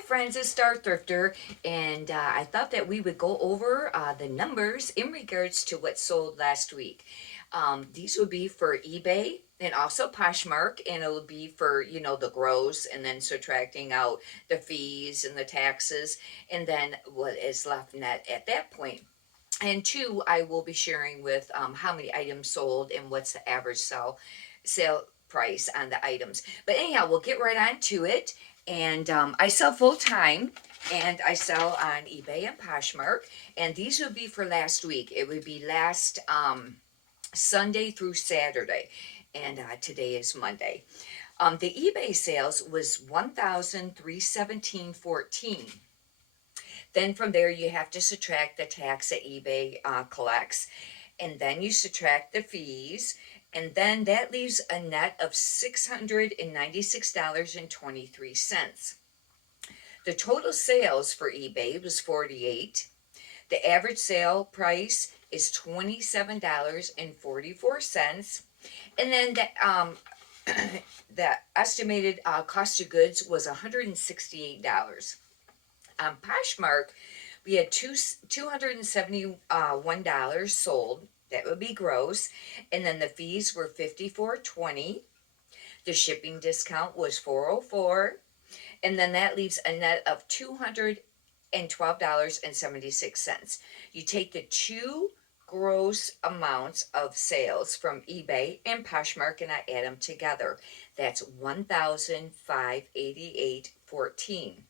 Hi friends, it's Star Thrifter, and I thought that we would go over the numbers in regards to what sold last week. These would be for eBay and also Poshmark, and it'll be for, the gross and then subtracting out the fees and the taxes, and then what is left net at that point. And two, I will be sharing with how many items sold and what's the average sale price on the items. But anyhow, we'll get right on to it. And I sell full time, and I sell on eBay and Poshmark. And these would be for last week. It would be last Sunday through Saturday, and today is Monday. The eBay sales was 1,317.14. Then from there, you have to subtract the tax that eBay collects, and then you subtract the fees, and then that leaves a net of $696.23. The total sales for eBay was 48. The average sale price is $27.44, and then the estimated cost of goods was $168. On Poshmark, we had $271 sold. That would be gross, and then the fees were $54.20. The shipping discount was $404, and then that leaves a net of $212.76. You take the two gross amounts of sales from eBay and Poshmark and I add them together. That's 1,588.14.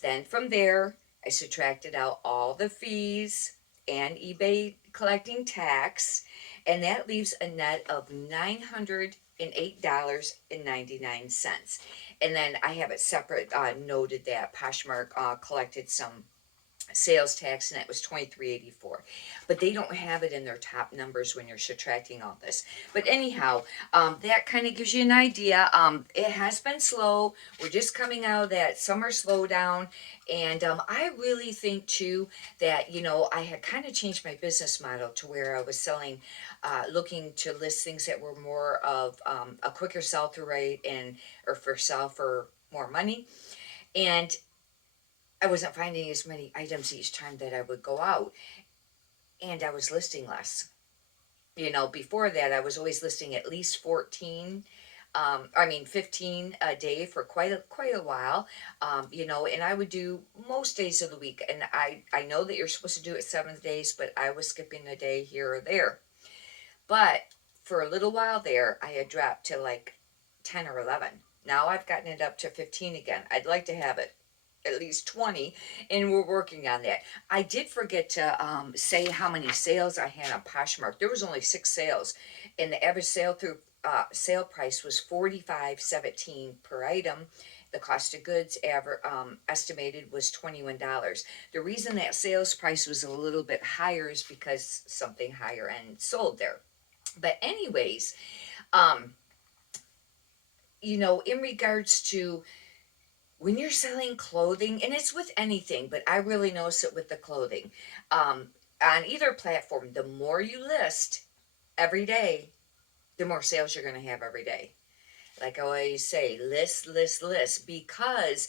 Then from there, I subtracted out all the fees and eBay collecting tax, and that leaves a net of $908.99. And then I have it separate noted that Poshmark collected some sales tax, and that was 2384, but they don't have it in their top numbers when you're subtracting all this. But anyhow, that kind of gives you an idea. It has been slow. We're just coming out of that summer slowdown, and I really think too that I had kind of changed my business model to where I was selling, looking to list things that were more of a quicker sell through rate and or for sell for more money. And I wasn't finding as many items each time that I would go out, and I was listing less. Before that, I was always listing at least 14. I mean 15 a day for quite a while. And I would do most days of the week. And I know that you're supposed to do it 7 days, but I was skipping a day here or there. But for a little while there, I had dropped to like 10 or 11. Now I've gotten it up to 15 again. I'd like to have it at least 20, and we're working on that. I did forget to say how many sales I had on Poshmark. There was only 6 sales, and the average sale price was $45.17 per item. The cost of goods estimated was $21. The reason that sales price was a little bit higher is because something higher end sold there. But anyways, um, in regards to when you're selling clothing, and it's with anything, but I really notice it with the clothing, on either platform, the more you list every day, the more sales you're going to have every day. Like I always say, list, list, list, because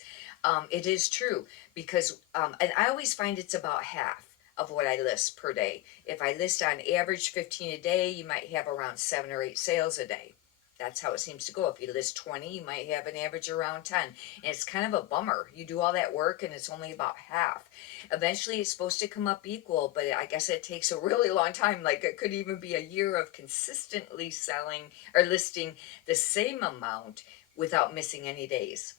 it is true. Because, and I always find it's about half of what I list per day. If I list on average 15 a day, you might have around 7 or 8 sales a day. That's how it seems to go. If you list 20, you might have an average around 10. And it's kind of a bummer. You do all that work and it's only about half. Eventually it's supposed to come up equal, but I guess it takes a really long time. Like it could even be a year of consistently selling or listing the same amount without missing any days.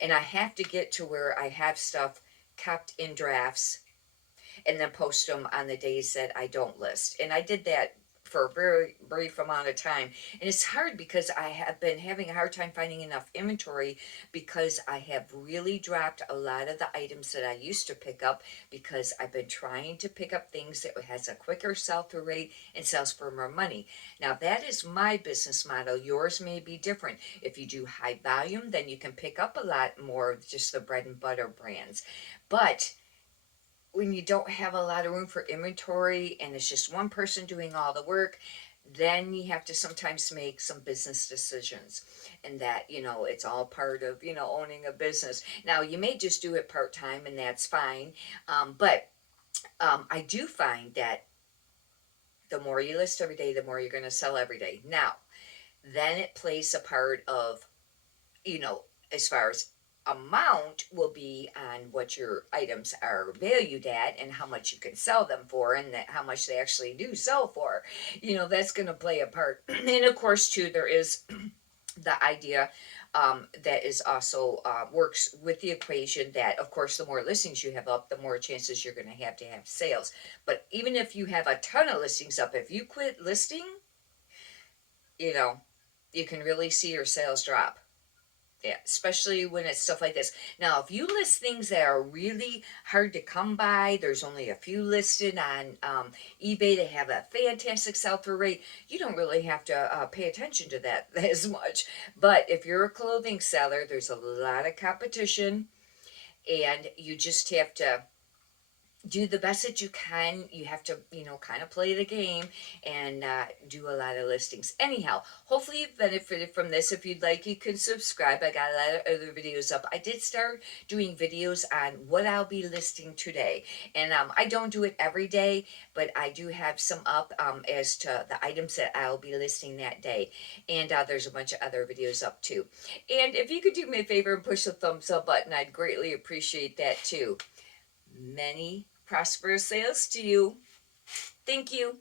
And I have to get to where I have stuff kept in drafts and then post them on the days that I don't list. And I did that for a very brief amount of time. And it's hard because I have been having a hard time finding enough inventory because I have really dropped a lot of the items that I used to pick up because I've been trying to pick up things that has a quicker sell-through rate and sells for more money. Now that is my business model. Yours may be different. If you do high volume, then you can pick up a lot more of just the bread and butter brands. But when you don't have a lot of room for inventory and it's just one person doing all the work, then you have to sometimes make some business decisions, and that, it's all part of, owning a business. Now you may just do it part-time, and that's fine. But I do find that the more you list every day, the more you're going to sell every day. Now, then it plays a part of, you know, as far as amount will be on what your items are valued at and how much you can sell them for, and that how much they actually do sell for. That's going to play a part. And of course, too, there is the idea that is also works with the equation that, of course, the more listings you have up, the more chances you're going to have sales. But even if you have a ton of listings up, if you quit listing, you know you can really see your sales drop. Yeah, especially when it's stuff like this. Now, if you list things that are really hard to come by, there's only a few listed on eBay. They have a fantastic sell-through rate. You don't really have to pay attention to that as much. But if you're a clothing seller, there's a lot of competition, and you just have to do the best that you can. You have to, kind of play the game and do a lot of listings. Anyhow, hopefully you've benefited from this. If you'd like, you can subscribe. I got a lot of other videos up. I did start doing videos on what I'll be listing today. And I don't do it every day, but I do have some up as to the items that I'll be listing that day. And there's a bunch of other videos up too. And if you could do me a favor and push the thumbs up button, I'd greatly appreciate that too. Many prosperous sales to you. Thank you.